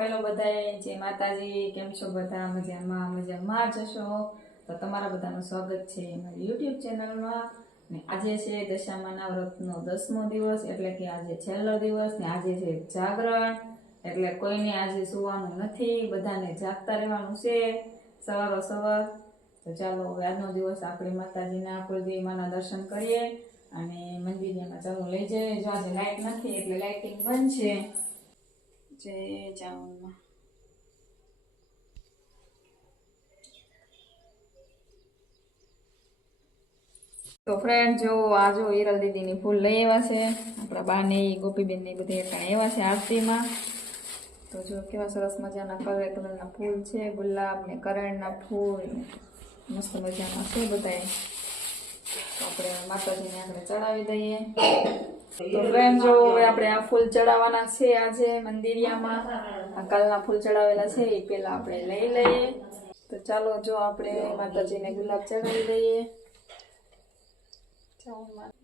Hello બધાએ, જય માતાજી, કેમ છો બધા? મજામાં મજામાં જશો તો તમારા બધાનું સ્વાગત છે મારી યુટ્યુબ ચેનલમાં. ને આજે છે દશામાના વ્રતનો દસમો દિવસ, એટલે કે આજે છેલ્લો દિવસ, ને આજે છે જાગરણ. એટલે કોઈને આજે સુવાનું નથી, બધાને જાગતા રહેવાનું છે સવારો સવાર. તો ચાલો હવે આજનો દિવસ આપણે માતાજીના કુલદેવીમાના દર્શન કરીએ. અને મંદિરમાં ચાલો લઈ જઈએ. જો આજે લાઇટ નથી, એટલે લાઇટિંગ બંધ છે. જય ચાવણમાં તો ફ્રેન્ડ જો આ જો ઈરલ દીદીની ફૂલ લઈ આવ્યા છે. આપણા બાને ને ઈ ગોપીબેન બધી અટાણે આવ્યા છે આરતીમાં. તો જો કેવા સરસ મજાના કલર કલરના ફૂલ છે, ગુલાબ ને કરણના ફૂલ. મસ્ત મજાના છે બધાય તો આપણે માતાજીને આગળ ચડાવી દઈએ. તો આપણે આ ફૂલ ચડાવવાના છે આજે મંદિરિયામાં, આ કાલના ફૂલ ચડાવેલા છે, એ પેલા આપણે લઈ લઈએ. તો ચાલો, જો આપણે માતાજીને ગુલાબ ચડાવી દઈએ.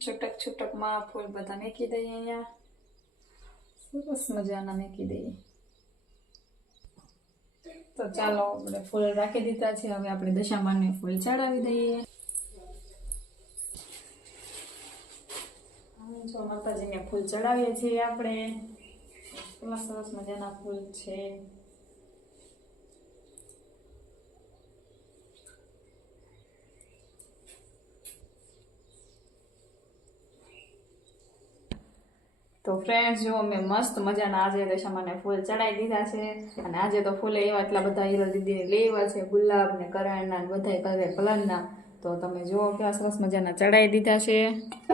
છૂટક છૂટકમાં ફૂલ બધા મેકી દઈએ અહીંયા. સરસ મજાના મેકી દઈએ. તો ચાલો, આપણે ફૂલ રાખી દીધા છે. હવે આપણે દશામાને ફૂલ ચડાવી દઈએ. જો માતાજીને ફૂલ ચડાવીએ છીએ આપણે. કેટલા સરસ મજાના ફૂલ છે. તો ફ્રેન્ડ્સ જો અમે મસ્ત મજાના આજે દશામાને ફૂલ ચડાવી દીધા છે. અને આજે તો ફૂલ એવા એટલા બધા હીરો દીદીને લેવા છે, ગુલાબ ને કરણના બધા કલર કલરના તો તમે જુઓ કેવા સરસ મજાના ચડાવી દીધા છે.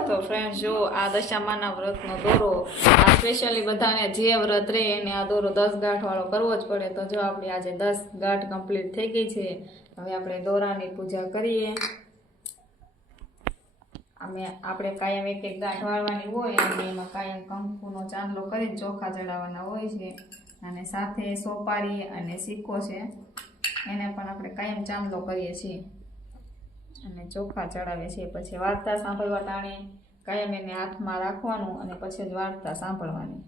તો ફ્રેન્ડ્સ જો આ દશામાના વ્રતનો દોરો. આ સ્પેશિયલી બધાને જે વ્રત રહે એને આ દોરો દસ ગાંઠ વાળો કરવો જ પડે. તો જો આપણી આજે દસ ગાંઠ કમ્પ્લીટ થઈ ગઈ છે. હવે આપણે દોરાની પૂજા કરીએ. અમે આપણે કાયમ એક એક ગાંઠ વાળવાની હોય અને એમાં કાયમ કંકુનો ચાંદલો કરીને ચોખા ચડાવવાના હોય છે. અને સાથે સોપારી અને સિક્કો છે. એને પણ આપણે કાયમ ચાંદલો કરીએ છીએ. અને ચોખા ચડાવે છે. પછી વાર્તા સાંભળવા ટાણે કાયમ એને હાથમાં રાખવાનું અને પછી જ વાર્તા સાંભળવાની.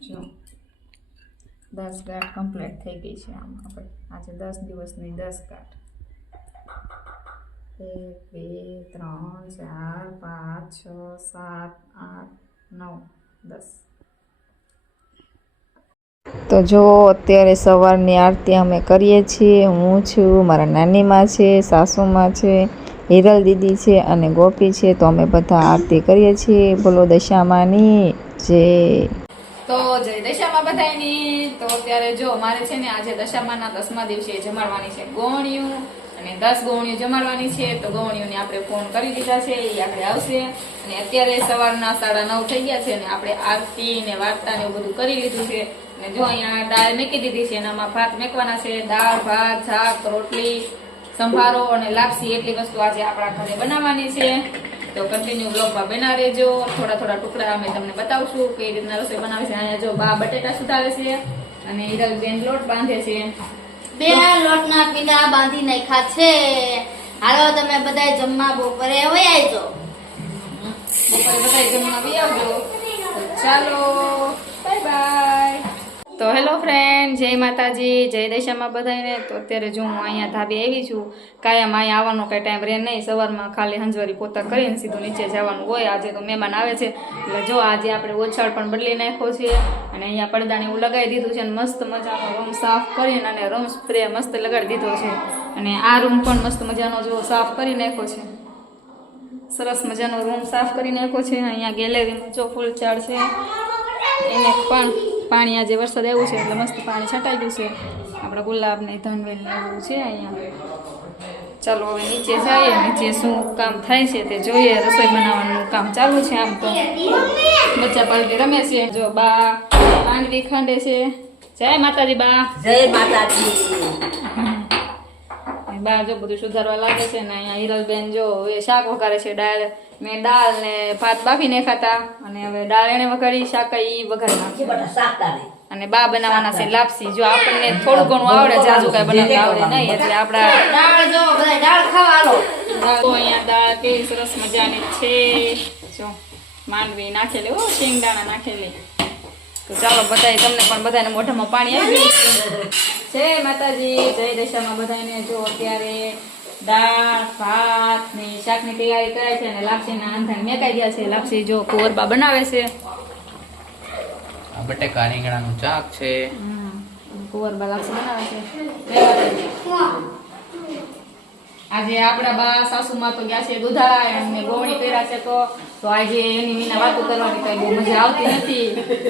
જો દસ ગાંઠ કમ્પ્લીટ થઈ ગઈ છે આમ આપણે. આજે દસ દિવસની દસ ગાંઠ. એક, બે, ત્રણ, ચાર, પાંચ, છ, સાત, આઠ, નવ, દસ. તો જો અત્યારે સવારની આરતી અમે કરીએ છીએ, હું છું, મારા નાનીમાં છે, સાસુમાં છે, હિરલ દીદી છે અને ગોપી છે, તો અમે બધા આરતી કરીએ છીએ. બોલો દશામાની જય તો જય દશામાં બધાની તો અત્યારે જો મારે છે ને આજે દશામાના દસમા દિવસે જમાડવાની છે ગોણિયું અને દસ ગોવણીઓ જમાડવાની છે. તો ગોવણીઓને આપણે ફોન કરી દીધા છે એ આપણે આવશે. અને અત્યારે સવારના સાડા નવ થઈ ગયા છે અને આપણે આરતી ને વાર્તા ને એવું બધું કરી લીધું છે. જો અહીંયા દાળ મેકી દીધી છે એનામાં ભાત મેકવાના છે દાળ ભાત શાક રોટલી સંભારો અને લાપસી એટલી વસ્તુ આજે આપણા ઘરે બનાવવાની છે. તો કન્ટિન્યુ બ્લોગમાં બના રહેજો થોડા થોડા ટુકડા અમે તમને બતાવશું કઈ રીતના રસોઈ બનાવે છે. અહીંયા જો બા બટેટા સુધારે છે અને હિરલબેન લોટ બાંધે છે. બે લોટના પીંડા બાંધી નાખ્યા છે. હાલો તમે બધા જમવા બપોરે હોય આવજો. બપોરે બધા જમવા આવજો. ચાલો બાય બાય તો હેલો ફ્રેન્ડ જય માતાજી, જય દશામાં બધાને તો અત્યારે જો હું અહીંયા ધાબે આવી છું, કાયમ અહીંયા આવવાનો કાંઈ ટાઈમ રહે નહીં. સવારમાં ખાલી હંજવારી પોતા કરીને સીધું નીચે જવાનું હોય. આજે તો મહેમાન આવે છે. એટલે જો આજે આપણે ઓછાળ પણ બદલી નાખ્યો છે અને અહીંયા પડદાને એવું લગાવી દીધું છે અને મસ્ત મજાનો રૂમ સાફ કરીને અને રૂમ સ્પ્રે મસ્ત લગાડી દીધો છે. અને આ રૂમ પણ મસ્ત મજાનો જો સાફ કરી નાખ્યો છે. સરસ મજાનો રૂમ સાફ કરી નાખ્યો છે. અહીંયા ગેલેરીમાં જો ફૂલ ઝાડ છે. એને પણ પાણી આજે વરસાદ આવ્યું છે એટલે મસ્ત પાણી છટાઈ ગયું છે. આપણે ગુલાબ ને ધનવેલ ને એવું છે અહીંયા. ચાલો હવે નીચે જઈએ. નીચે શું કામ થાય છે તે જોઈએ. રસોઈ બનાવવાનું કામ ચાલુ છે આમ તો. બચ્ચા પાલટી રમે છે. જો બા માંડવી ખાંડે છે. જય માતાજી બા. જય માતાજી. અને બા જો બધું સુધારવા લાગે છે ને અહીંયા હિરલબેન જો એ શાક વઘારે છે દાળ. મેં દાળ ને ભાત બાફી નાખાતા અને હવે દાળ એને વઘારી શાક એ વઘારી નાખી. અને બા બનાવવાના છે લાપસી. જો આપણને થોડું ઘણું આવડે જાજુ કઈ બનાવતા આવડે નહીં. એટલે આપડા દાળ જો બધા દાળ ખાવા તો અહીંયા દાળ કેવી સરસ મજાની છે. જો માંડવી નાખેલી હો શેંગદાણા નાખેલી. તો ચાલો બધાય તમને પણ બધાને મોઢામાં પાણી આવી ગયું જય માતાજી જય દશામાં બધાને જો અત્યારે દાળ ભાત ને શાકની તૈયારી કરે છે અને લાપસીના આંધા મેકાઈ ગયા છે. લાપસી જો કુંવરબા બનાવે છે. આ બટેકા રીંગણાનું ચાક છે. હમ, કુંવરબા લાપસી બનાવે છે. આજે આપણા બા સાસુમાં તો ગયા છે દુધાળા એમને ગોવણી કર્યા છે તો તો આજે એની વિના વાતો કરવાની કઈ બહુ મજા આવતી નથી.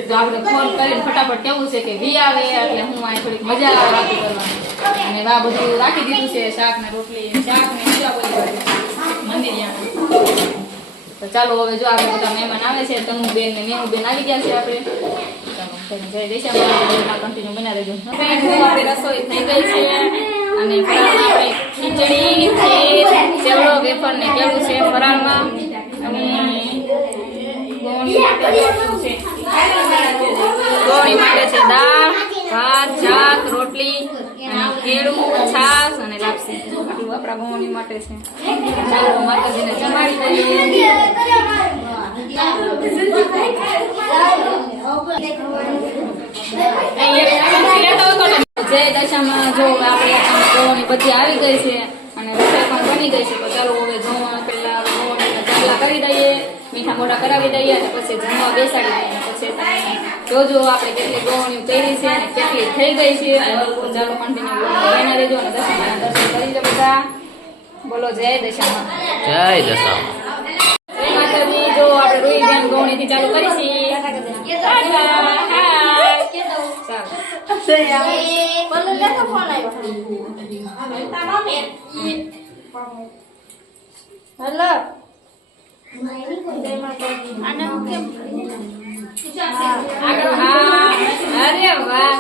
તો આપણે ફોન કરીને ફટાફટ કેવું છે કે વી આવે એટલે હું આ થોડીક મજા આવે વાતો કરવાની. અને વા બધું રાખી દીધું છે શાક ને રોટલી શાક ને બીજા. બધું મંદિર તો ચાલો હવે જો આપણે બધા મહેમાન આવે છે તનુ બેન ને મેહુ બેન આવી ગયા છે આપણે. જય દેશા કન્ટિન્યુ બના દેજો રસોઈ થઈ ગઈ છે. અને ફરાળમાં ખીચડી ખીર ચેવડો વેફર ને કેળું છે ફરાળમાં અને ગોળી માટે છે દાળ ભાત શાક રોટલી અને કેળું છાશ અને લાપસી. આટલું આપણા ગોળી માટે છે. ચાલો માતાજીને જમાડી દઈએ. જય દશામાં જો આપણે ગોળની બધી આવી ગઈ છે અને રસોઈ પણ બની ગઈ છે તો ચાલો હવે જમવા પહેલા ગોળને ચાંદલા કરી દઈએ મીઠા મોઢા કરાવી દઈએ અને પછી જમવા બેસાડી દઈએ. પછી તમે જોજો આપણે કેટલી ગોળણી તૈરી છે અને કેટલી થઈ ગઈ છે. ચાલો કન્ટિન્યુ લઈને રહેજો અને દશામાં દર્શન કરી લો બધા. બોલો જય દશામાં. જય દશામાં. જો આપણે રોઈ ધ્યાન ગૌણીથી ચાલુ કરીશી. ચાલો હેલો અરે વાહ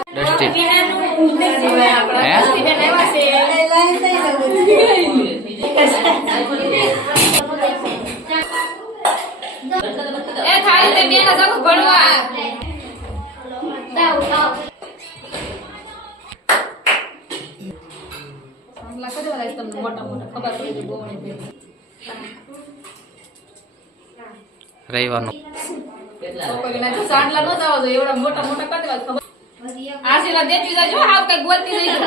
એ થાળી તે બેન જવું ભણવા સાંભળા કજો લાગે તમને મોટા મોટા ખબર પડી ગોવણી રવિવારનો સાંડલા નહોતા આવતો એવડા મોટા મોટા કરી દેવા ખબર આશીર્વાદ દેતી જાજો કઈ બોલતી નહીં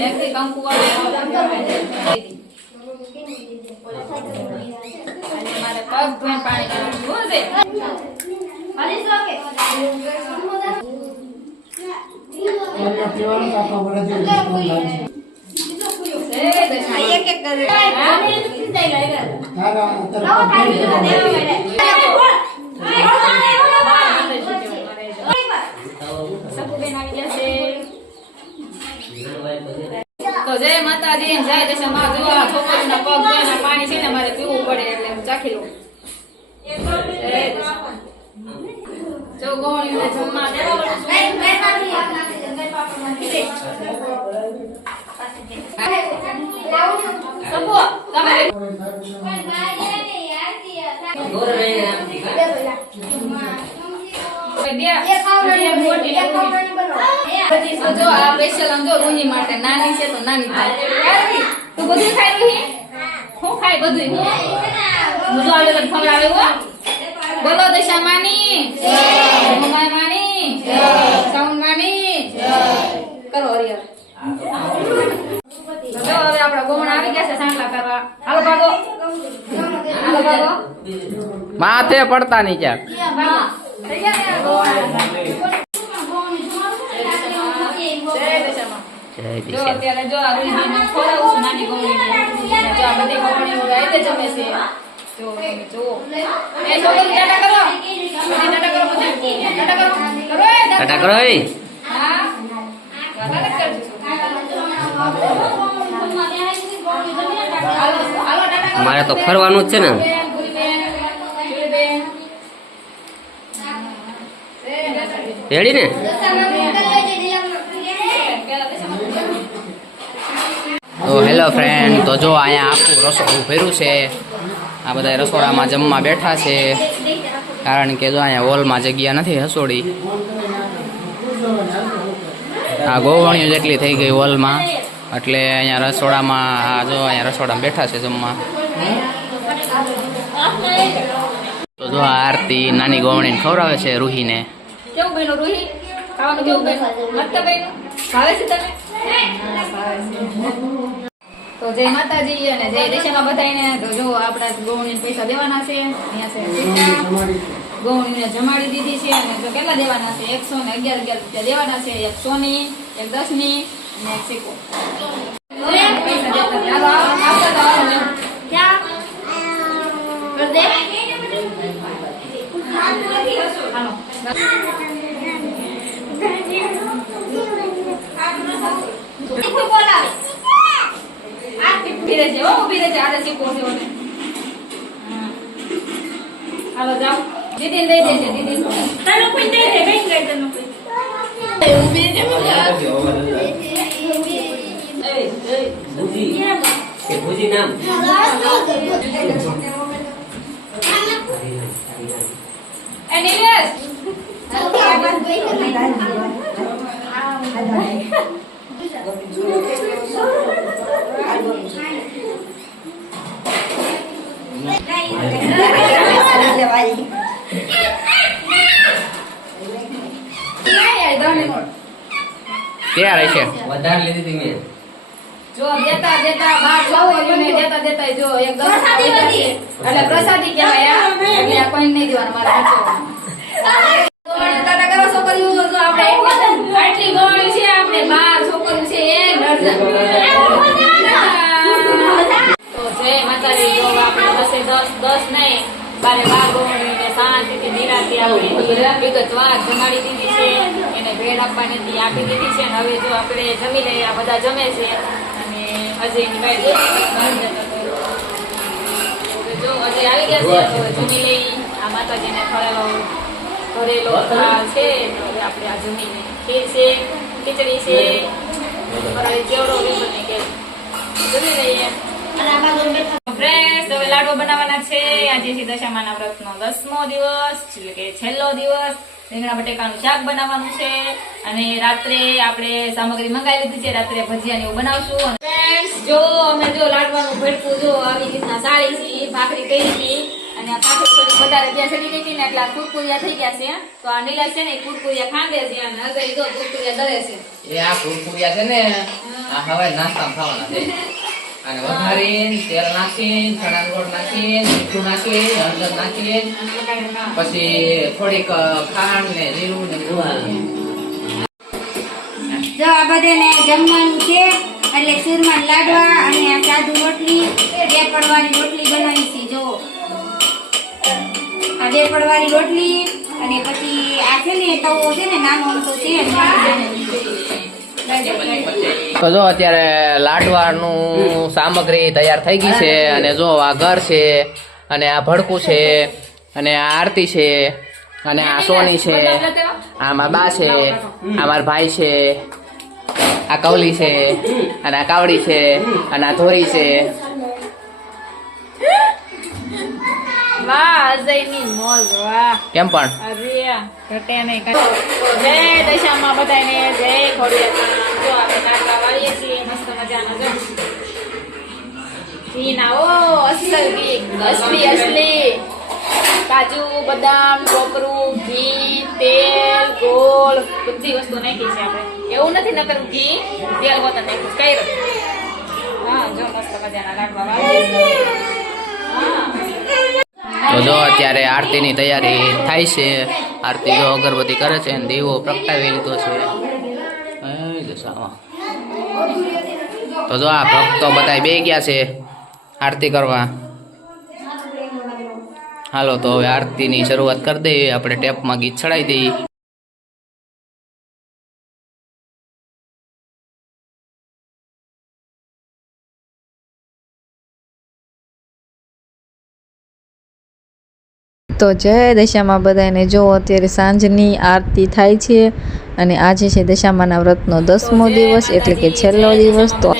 એક કંકુ આવી ગયા છે તો જય માતાજી, જય દશામાં જો જોવા છોકરીના પગ પાણી છે ને, મારે પીવું પડે એટલે હું ચાખી લઉં. જો ગોળીને જમવા મોટી નાની છે તો નાની થાય તું બધું ખાઈ રહી હું? ખાઈ બધું હું. જો આવે ખવડાવે હો. બોલો દશા માની. મોમાય માની સાઉન્ડ માની. કરો હરિયર જો હવે આપણા ગોમણા આવી ગયા છે સાંડલા કરવા. હાલો ભાગો. હાલો ભાગો. માથે પડતા નહીં ગયા જો અત્યારે જો આ નાની ગોળી જો આ બધી ગોળીઓ રાતે જમે છે. જો તમે જુઓ. એ છોકરી ટાટા કરો. ભાઈ ટાટા કરો ટાટા કરો. કરો એ. ટાટા કરો એ. હા. વધારે કરજો. હાલો હાલો ટાટા કરો. મારે તો ફરવાનું જ છે ને. રેડી ને? તો હેલો ફ્રેન્ડ તો જો અહીંયા આખું રસોડું ફેર્યું છે. આ બધા રસોડામાં જમવા બેઠા છે. કારણ કે જો અહીંયા હોલમાં જગ્યા નથી રસોડી. આ ગોવણીઓ જેટલી થઈ ગઈ હોલમાં, એટલે અહીંયા રસોડામાં, આ જો અહીંયા રસોડામાં બેઠા છે જમવા. તો જો આરતી નાની ગોવણીને ખવડાવે છે રૂહીને. રૂહી? ખાવાનું કેવું છે તને? તો જય માતાજી અને જય દિશામાં બધાને તો જો આપણા ગૌણી પૈસા દેવાના છે. અહીંયા છે ગૌણીને જમાડી દીધી છે અને જો કેટલા દેવાના છે? એકસો ને અગિયાર અગિયાર રૂપિયા દેવાના છે. એક સોની એક દસની અને એક સિક્કો. પૈસા હાલો, આવો, આપતા તો આવો જાઓ ક્યાં દઈ દે હાલો. બોલાવે ઊભી રહેજે, હો, ઊભી રહેજે. આને સિક્કો છે ઓને. હા. હાલો જાઓ દીદીને દઈ દેજે દીદીને એ નિલેશ ક્યાં આય દોને મોડ તૈયાર છે? વધારે લીધી હતી મેં. જો દેતા દેતા બાર છોકરીઓને દેતા દેતા જો એક દસ પ્રસાદી એટલે પ્રસાદી કહેવાય આ. કોઈને નહીં દેવાનું મારે આપણે આટલી ગોળી છે આપણે બાર છોકરીઓ છે એક તો જય માતાજી જો આપણે દસે દસ દસ નહીં બારે બાર ગોળીને શાંતિથી નિરાંતે આપણે વિગતવાર જમાડી દીધી છે. એને ભેળ આપવાની આપી દીધી છે. અને હવે જો આપણે જમી લઈએ આ બધા જમે છે. અને બાઈ જો અજય આવી ગયા છે જમી લઈ આ માતાજીને ફરેલો ભરેલો છે તો હવે આપણે આ જમી લઈએ ખીર છે ખીચડી છે. કે જમી લઈએ. ફ્રેન્ડ્સ હવે બનાવવાના છે. આજે છે દશામાના વ્રતનો દસમો દિવસ એટલે કે છેલ્લો દિવસ. રીંગણા બટેકાનું શાક બનાવવાનું છે. અને રાત્રે આપણે સામગ્રી મંગાવી લીધી છે. રાત્રે ભજીયા એવું બનાવશું. ફ્રેન્ડ્સ જો અમે જો લાડવાનું ભેટકું જો આવી રીતના સાળી છે ભાખરી કરી હતી અને ભાખરી થોડી વધારે ત્યાં ચડી ગઈ હતી ને એટલે કુરકુરિયા થઈ ગયા છે. તો આ નીલા છે ને કુરકુરિયા ખાંડે છે અને અગર જો કુરકુરિયા દરે છે. એ આ કુરકુરિયા છે ને આ હવે નાસ્તા ખાવાના છે. અને વઘારીને તેલ નાખીને ચણા ગોળ નાખીને મીઠું નાખીએ હળદર નાખીએ પછી થોડીક ખાંડ ને જીરું ને જો આ બધાને જમવાનું છે એટલે ચૂરમા લાડવા અને આ સાદુ રોટલી બે પડવાની રોટલી બનાવી છે જો. આ બે પડવાની રોટલી અને પછી આ છે ને તવો છે ને નાનો અમથો છે. તો જો અત્યારે લાડવાનું સામગ્રી તૈયાર થઈ ગઈ છે અને જો આ ઘર છે અને આ ભડકું છે અને આ આરતી છે અને આ સોની છે આ મારા બા છે આ મારા ભાઈ છે આ કવલી છે અને આ કાવડી છે અને આ ધોરી છે. કેમ પણ. જય દશામાં બધાને જય ખોડિયારમાં. જો આપણે અસલી કાજુ બદામ કોપરું ઘી તેલ ગોળ બધી વસ્તુ નથી ઘી તેલ વગર લાડવા અત્યારે આરતીની તૈયારી થાય છે. આરતી જો અગરબત્તી કરે છે અને દીવો પ્રગટાવી લીધો છે એ દશામાં. તો જો આ ભક્તો બધા બે ગયા છે આરતી કરવા. હાલો, તો હવે આરતીની શરૂઆત કરી દઈએ. આપણે ટેપમાં ગીત ચડાવી દઈએ. તો જય દશામાં બધાને જો અત્યારે સાંજની આરતી થાય છે અને આજે છે દશામાના વ્રતનો દસમો દિવસ એટલે કે છેલ્લો દિવસ. તો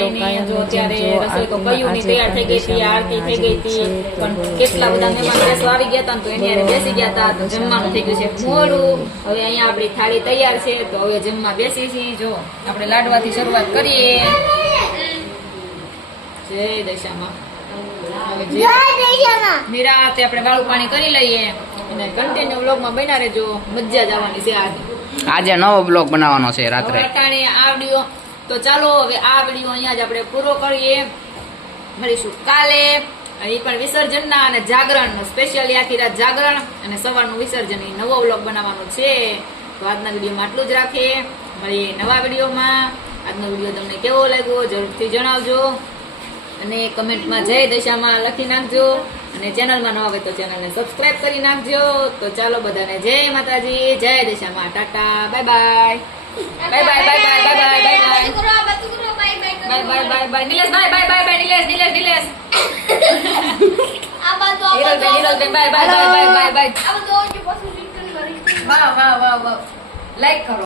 લાડવાથી શરૂઆત કરીએ. જય દશામાં. નિરાતે આપણે વાળું પાણી કરી લઈએ. અને કન્ટિન્યુ વ્લોગમાં બન્યા રહેજો. મજા જવાની છે આજે. આજે નવો બ્લોગ બનાવવાનો છે રાત્રે. હવે અટાણે આ વીડિયો તો ચાલો હવે આ વીડિયો અહીંયા જ આપણે પૂરો કરીએ. મળીશું કાલે. એ પણ વિસર્જનના અને જાગરણનો સ્પેશિયલી આખી રાત જાગરણ અને સવારનું વિસર્જન એ નવો બ્લોગ બનાવવાનો છે. તો આજના વિડીયોમાં આટલું જ રાખીએ. મળીએ નવા વિડીયોમાં. આજનો વીડિયો તમને કેવો લાગ્યો જરૂરથી જણાવજો. અને કમેન્ટમાં જય દશામાં લખી નાખજો. અને ચેનલમાં ન આવે તો ચેનલને સબસ્ક્રાઇબ કરી નાખજો. તો ચાલો બધાને જય માતાજી જય દિશામાં. Tata bye bye. Bye bye bye bye bye bye bye bye. Bye bye bye Nilesh bye bye bye bye Nilesh Nilesh Nilesh. Bye bye bye bye bye. Bye વાહ વાહ વાહ વાહ. લાઈક કરો.